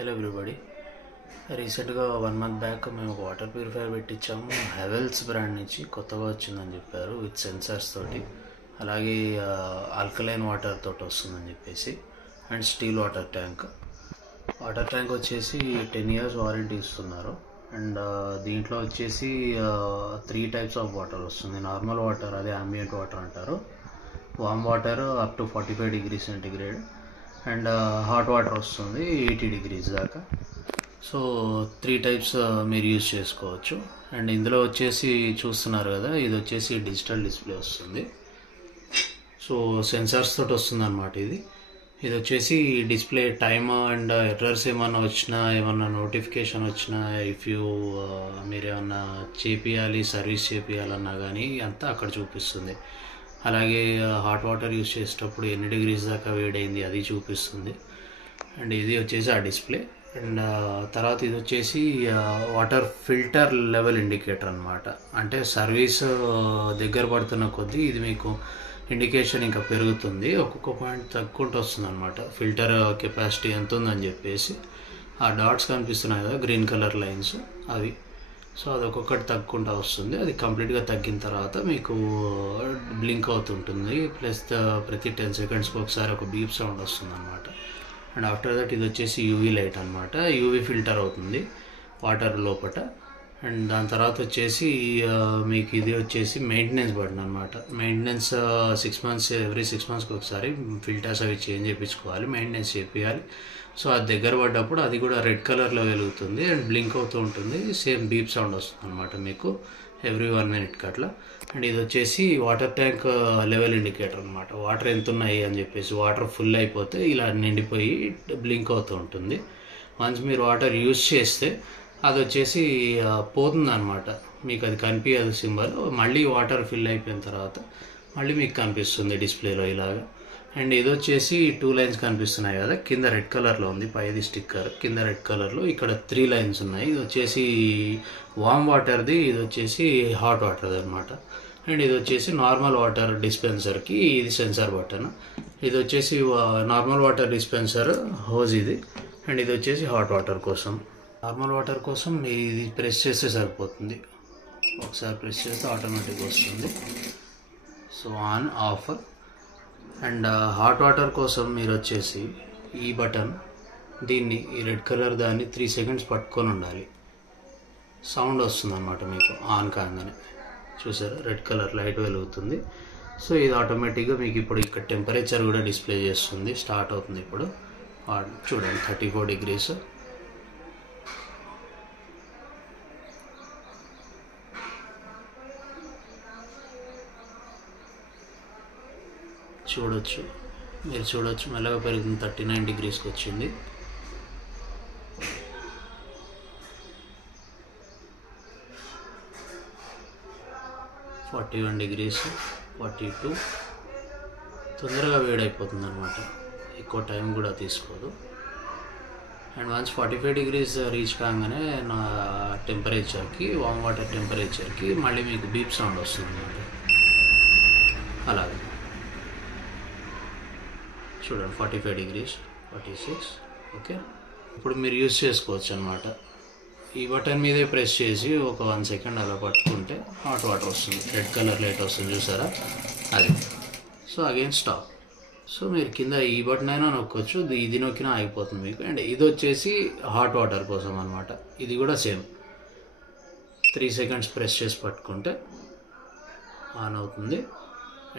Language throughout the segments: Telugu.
Hello everybody. రీసెంట్గా 1 మంత్ బ్యాక్ మేము వాటర్ ప్యూరిఫైయర్ పెట్టించాము. హెవెల్స్ బ్రాండ్ నుంచి కొత్తగా వచ్చిందని చెప్పారు, విత్ సెన్సార్స్ తోటి, అలాగే ఆల్కలైన్ వాటర్ తోటి వస్తుందని చెప్పేసి, అండ్ స్టీల్ వాటర్ ట్యాంక్ వచ్చేసి 10 years వారంటీ ఇస్తున్నారు. అండ్ దీంట్లో వచ్చేసి 3 types ఆఫ్ వాటర్ వస్తుంది. నార్మల్ వాటర్, అదే ambient వాటర్ అంటారు. Warm water up to 45 degrees centigrade, and hot water వస్తుంది 80 degrees దాకా. సో 3 types మీరు యూజ్ చేసుకోవచ్చు. అండ్ ఇందులో వచ్చేసి చూస్తున్నారు కదా, ఇది వచ్చేసి డిజిటల్ డిస్ప్లే వస్తుంది. సో సెన్సార్స్ తోటి వస్తుంది అన్నమాట. ఇది వచ్చేసి డిస్ప్లే టైమ్ అండ్ ఎర్రర్స్ ఏమన్నా వచ్చినా, ఏమన్నా నోటిఫికేషన్ వచ్చినా, మీరు ఏమన్నా చేపియాలి, సర్వీస్ చేపియాలన్నా కానీ అంతా అక్కడ చూపిస్తుంది. అలాగే హాట్ వాటర్ యూజ్ చేసేటప్పుడు ఎన్ని డిగ్రీస్ దాకా వేడైంది అది చూపిస్తుంది. అండ్ ఇది వచ్చేసి ఆ డిస్ప్లే. అండ్ తర్వాత ఇది వచ్చేసి వాటర్ ఫిల్టర్ లెవెల్ ఇండికేటర్ అనమాట. అంటే సర్వీస్ దగ్గర పడుతున్న కొద్దీ ఇది మీకు ఇండికేషన్ ఇంకా పెరుగుతుంది, ఒక్కొక్క పాయింట్ తగ్గుకుంటూ వస్తుంది అనమాట. ఫిల్టర్ కెపాసిటీ ఎంత ఉందని చెప్పేసి ఆ డాట్స్ కనిపిస్తున్నాయి కదా, గ్రీన్ కలర్ లైన్స్, అవి. సో అది ఒక్కొక్కటి తగ్గుకుంటూ వస్తుంది. అది కంప్లీట్గా తగ్గిన తర్వాత మీకు బ్లింక్ అవుతుంటుంది. ప్లస్ ప్రతి 10 secondsకి ఒకసారి ఒక బీప్ సౌండ్ వస్తుంది అనమాట. అండ్ ఆఫ్టర్ దట్ ఇది వచ్చేసి యూవీ లైట్ అనమాట. యూవీ ఫిల్టర్ అవుతుంది వాటర్ లోపల. అండ్ దాని తర్వాత వచ్చేసి మీకు ఇది వచ్చేసి మెయింటెనెన్స్ బటన్ అనమాట. మెయింటెనెన్స్ 6 months, ఎవ్రీ 6 monthsకి ఒకసారి ఫిల్టర్స్ అవి చేంజ్ చేయించుకోవాలి, మెయింటెనెన్స్ చేయాలి. సో అది దగ్గర పడ్డప్పుడు అది కూడా రెడ్ కలర్లో వెలుగుతుంది అండ్ బ్లింక్ అవుతూ ఉంటుంది. సేమ్ బీప్ సౌండ్ వస్తుంది అనమాట మీకు ఎవ్రీ 1 minute అట్లా. అండ్ ఇది వచ్చేసి వాటర్ ట్యాంక్ లెవెల్ ఇండికేటర్ అనమాట. వాటర్ ఎంత ఉన్నాయి అని చెప్పేసి, వాటర్ ఫుల్ అయిపోతే ఇలా నిండిపోయి బ్లింక్ అవుతూ ఉంటుంది. వన్స్ మీరు వాటర్ యూజ్ చేస్తే అది వచ్చేసి పోతుంది అనమాట, మీకు అది కనిపించదు సింబల్. మళ్ళీ వాటర్ ఫిల్ అయిపోయిన తర్వాత మళ్ళీ మీకు కనిపిస్తుంది డిస్ప్లేలో ఇలాగా. అండ్ ఇది వచ్చేసి 2 lines కనిపిస్తున్నాయి కదా, కింద రెడ్ కలర్లో ఉంది, పైది స్టిక్కర్, కింద రెడ్ కలర్లో, ఇక్కడ 3 lines ఉన్నాయి. ఇది వచ్చేసి వామ్ వాటర్ది, ఇది వచ్చేసి హాట్ వాటర్ది అనమాట. అండ్ ఇది వచ్చేసి నార్మల్ వాటర్ డిస్పెన్సర్కి ఇది సెన్సార్ బటన్. ఇది వచ్చేసి నార్మల్ వాటర్ డిస్పెన్సర్ హోజ్ ఇది. అండ్ ఇది వచ్చేసి హాట్ వాటర్ కోసం. నార్మల్ వాటర్ కోసం ఇది ప్రెస్ చేస్తే సరిపోతుంది, ఒకసారి ప్రెస్ చేస్తే ఆటోమేటిక్గా వస్తుంది. So on off. And hot water కోసం మీరు వచ్చేసి ఈ బటన్, దీన్ని ఈ రెడ్ కలర్ దాన్ని 3 seconds పట్టుకొని ఉండాలి. సౌండ్ వస్తుంది అన్నమాట మీకు ఆన్ కాగానే. చూసారా, రెడ్ కలర్ లైట్ వెలుగుతుంది. సో ఇది ఆటోమేటిక్గా మీకు ఇప్పుడు ఇక్కడ టెంపరేచర్ కూడా డిస్ప్లే చేస్తుంది. స్టార్ట్ అవుతుంది ఇప్పుడు, చూడండి 34 degrees. మీరు చూడొచ్చు మెల్లగా పెరుగుతుంది, 39 degreesకి వచ్చింది. (41 degrees), 42. తొందరగా వేడైపోతుంది అనమాట, ఎక్కువ టైం కూడా తీసుకోదు. అండ్ వన్స్ 45 degrees రీచ్ కాగానే నా టెంపరేచర్కి, వామ్ వాటర్ టెంపరేచర్కి మళ్ళీ మీకు బీప్ సౌండ్ వస్తుంది అనమాట. అలాగే చూడండి 45 degrees, 46. ఓకే, ఇప్పుడు మీరు యూజ్ చేసుకోవచ్చు అనమాట. ఈ బటన్ మీదే ప్రెస్ చేసి ఒక 1 second అలా పట్టుకుంటే హాట్ వాటర్ వస్తుంది, రెడ్ కలర్ లైట్ వస్తుంది, చూసారా అది. So again stop. సో మీరు కింద ఈ బటన్ అయినా నొక్కొచ్చు, ఇది నొక్కినా ఆగిపోతుంది మీకు. అండ్ ఇది వచ్చేసి హాట్ వాటర్ కోసం అనమాట. ఇది కూడా సేమ్ 3 seconds ప్రెస్ చేసి పట్టుకుంటే ఆన్ అవుతుంది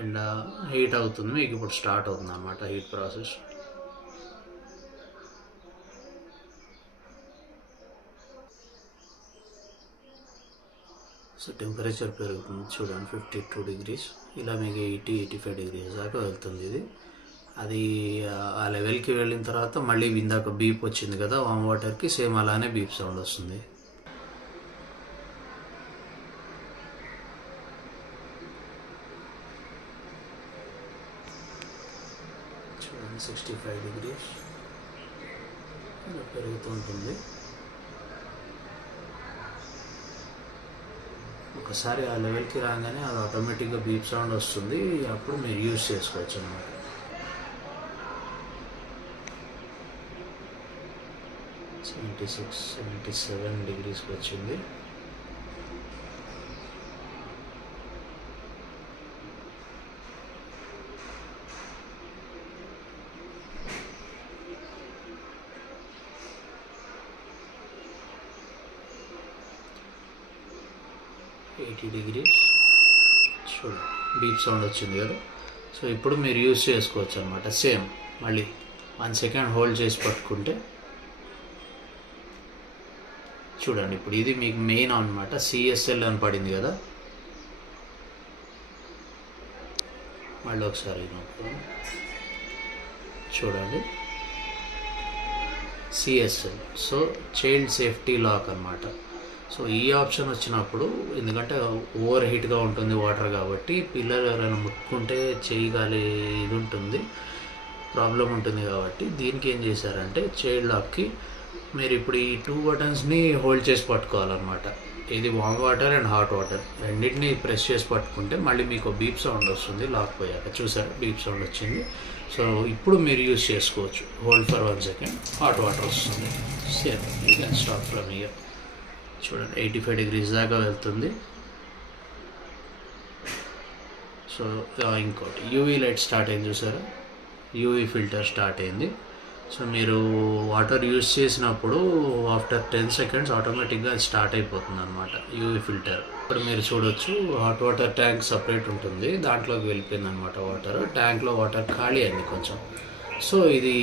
అండ్ హీట్ అవుతుంది. మీకు ఇప్పుడు స్టార్ట్ అవుతుంది అన్నమాట హీట్ ప్రాసెస్. సో టెంపరేచర్ పెరుగుతుంది చూడండి, 52 degrees. ఇలా మీకు 80-85 degrees దాకా వెళ్తుంది ఇది. అది ఆ లెవెల్కి వెళ్ళిన తర్వాత మళ్ళీ ఇందాక బీప్ వచ్చింది కదా వామ్ వాటర్కి, సేమ్ అలానే బీప్ సౌండ్ వస్తుంది. 65 degrees ఇలా పెరుగుతూ ఉంటుంది. ఒకసారి ఆ లెవెల్కి రాగానే అది ఆటోమేటిక్గా బీప్ సౌండ్ వస్తుంది, అప్పుడు మీరు యూజ్ చేసుకోవచ్చు అన్నమాట. 65 77 degreesకి వచ్చింది. degrees చూడండి, బీప్ సౌండ్ వచ్చింది కదా. సో ఇప్పుడు మీరు యూజ్ చేసుకోవచ్చు అనమాట. సేమ్ మళ్ళీ 1 సెకండ్ హోల్డ్ చేసి పట్టుకుంటే చూడండి, ఇప్పుడు ఇది మీకు మెయిన్ అనమాట. CSL అని పడింది కదా. మళ్ళీ ఒకసారి చూడండి, CSL. So child safety lock అనమాట. సో ఈ ఆప్షన్ వచ్చినప్పుడు, ఎందుకంటే ఓవర్ హీట్గా ఉంటుంది వాటర్ కాబట్టి, పిల్లలు ఎవరైనా ముట్టుకుంటే చేయగలి ఇది ఉంటుంది, ప్రాబ్లం ఉంటుంది కాబట్టి దీనికి ఏం చేశారంటే చైల్డ్ లాక్కి మీరు ఇప్పుడు ఈ 2 బటన్స్ని హోల్డ్ చేసి పట్టుకోవాలన్నమాట. ఇది warm water and hot water రెండింటిని ప్రెస్ చేసి పట్టుకుంటే మళ్ళీ మీకు బీప్ సౌండ్ వస్తుంది. లాక్ పోయాక చూసారు, బీప్ సౌండ్ వచ్చింది. సో ఇప్పుడు మీరు యూజ్ చేసుకోవచ్చు. Hold for 1 second, hot water వస్తుంది. Same you can start from here. చూడండి 85 degrees దాకా వెళ్తుంది. సో ఇంకోటి యూవీ లైట్ స్టార్ట్ అయింది చూసారా, యూవీ ఫిల్టర్ స్టార్ట్ అయింది. సో మీరు వాటర్ యూజ్ చేసినప్పుడు ఆఫ్టర్ 10 seconds ఆటోమేటిక్గా అది స్టార్ట్ అయిపోతుంది అనమాట యూవీ ఫిల్టర్. ఇప్పుడు మీరు చూడొచ్చు, హాట్ వాటర్ ట్యాంక్ సపరేట్ ఉంటుంది, దాంట్లోకి వెళ్ళిపోయింది అనమాట వాటర్. ట్యాంక్లో వాటర్ ఖాళీ అయింది కొంచెం. సో ఇది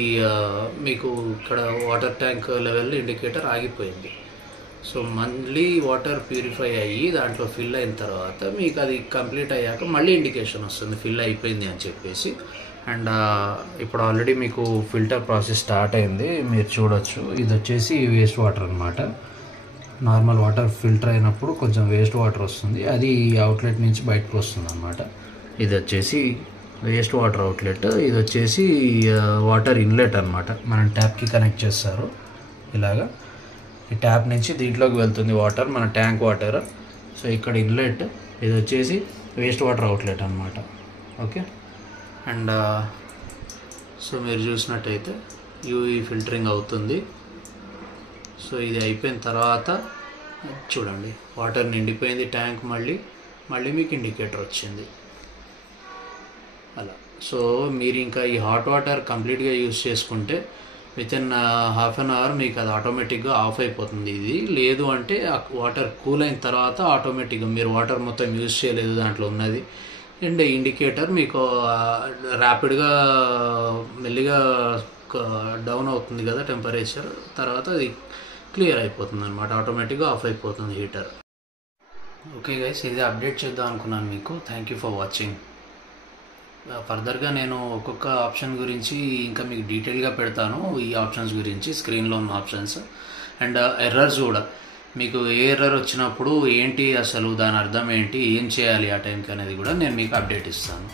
మీకు ఇక్కడ వాటర్ ట్యాంక్ లెవెల్ ఇండికేటర్ ఆగిపోయింది. సో మళ్ళీ వాటర్ ప్యూరిఫై అయ్యి దాంట్లో ఫిల్ అయిన తర్వాత మీకు అది కంప్లీట్ అయ్యాక మళ్ళీ ఇండికేషన్ వస్తుంది ఫిల్ అయిపోయింది అని చెప్పేసి. అండ్ ఇప్పుడు ఆల్రెడీ మీకు ఫిల్టర్ ప్రాసెస్ స్టార్ట్ అయింది, మీరు చూడొచ్చు. ఇది వచ్చేసి వేస్ట్ వాటర్ అనమాట. నార్మల్ వాటర్ ఫిల్టర్ అయినప్పుడు కొంచెం వేస్ట్ వాటర్ వస్తుంది, అది అవుట్లెట్ నుంచి బయటకు వస్తుంది అనమాట. ఇది వచ్చేసి వేస్ట్ వాటర్ అవుట్లెట్, ఇది వచ్చేసి వాటర్ ఇన్లెట్ అనమాట. మనం ట్యాప్కి కనెక్ట్ చేస్తారు ఇలాగా. ఈ ట్యాప్ నుంచి దీంట్లోకి వెళ్తుంది వాటర్, మన ట్యాంక్ వాటర్. సో ఇక్కడ ఇన్లెట్, ఇది వచ్చేసి వేస్ట్ వాటర్ అవుట్లెట్ అనమాట. ఓకే. అండ్ సో మీరు చూసినట్టయితే యూవీ ఫిల్టరింగ్ అవుతుంది. సో ఇది అయిపోయిన తర్వాత చూడండి, వాటర్ నిండిపోయింది ట్యాంక్. మళ్ళీ మీకు ఇండికేటర్ వచ్చింది అలా. సో మీరు ఇంకా ఈ హాట్ వాటర్ కంప్లీట్గా యూజ్ చేసుకుంటే వితిన్ ½ an hour మీకు అది ఆటోమేటిక్గా ఆఫ్ అయిపోతుంది. ఇది లేదు అంటే వాటర్ కూల్ అయిన తర్వాత ఆటోమేటిక్గా, మీరు వాటర్ మొత్తం యూజ్ చేయలేదు దాంట్లో ఉన్నది, అండ్ ఇండికేటర్ మీకు ర్యాపిడ్గా మెల్లిగా డౌన్ అవుతుంది కదా టెంపరేచర్, తర్వాత అది క్లియర్ అయిపోతుంది అనమాట, ఆటోమేటిక్గా ఆఫ్ అయిపోతుంది హీటర్. ఓకే గైస్, ఇది అప్డేట్ చేద్దాం అనుకున్నాను మీకు. Thank you for watching. ఫర్దర్గా నేను ఒక్కొక్క ఆప్షన్ గురించి ఇంకా మీకు డీటెయిల్గా పెడతాను, ఈ ఆప్షన్స్ గురించి, స్క్రీన్లో ఉన్న ఆప్షన్స్. అండ్ ఎర్రర్స్ కూడా, మీకు ఏ ఎర్రర్ వచ్చినప్పుడు ఏంటి అసలు దాని అర్థం ఏంటి, ఏం చేయాలి ఆ టైంకి అనేది కూడా నేను మీకు అప్డేట్ ఇస్తాను.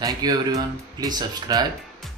Thank you everyone, please subscribe.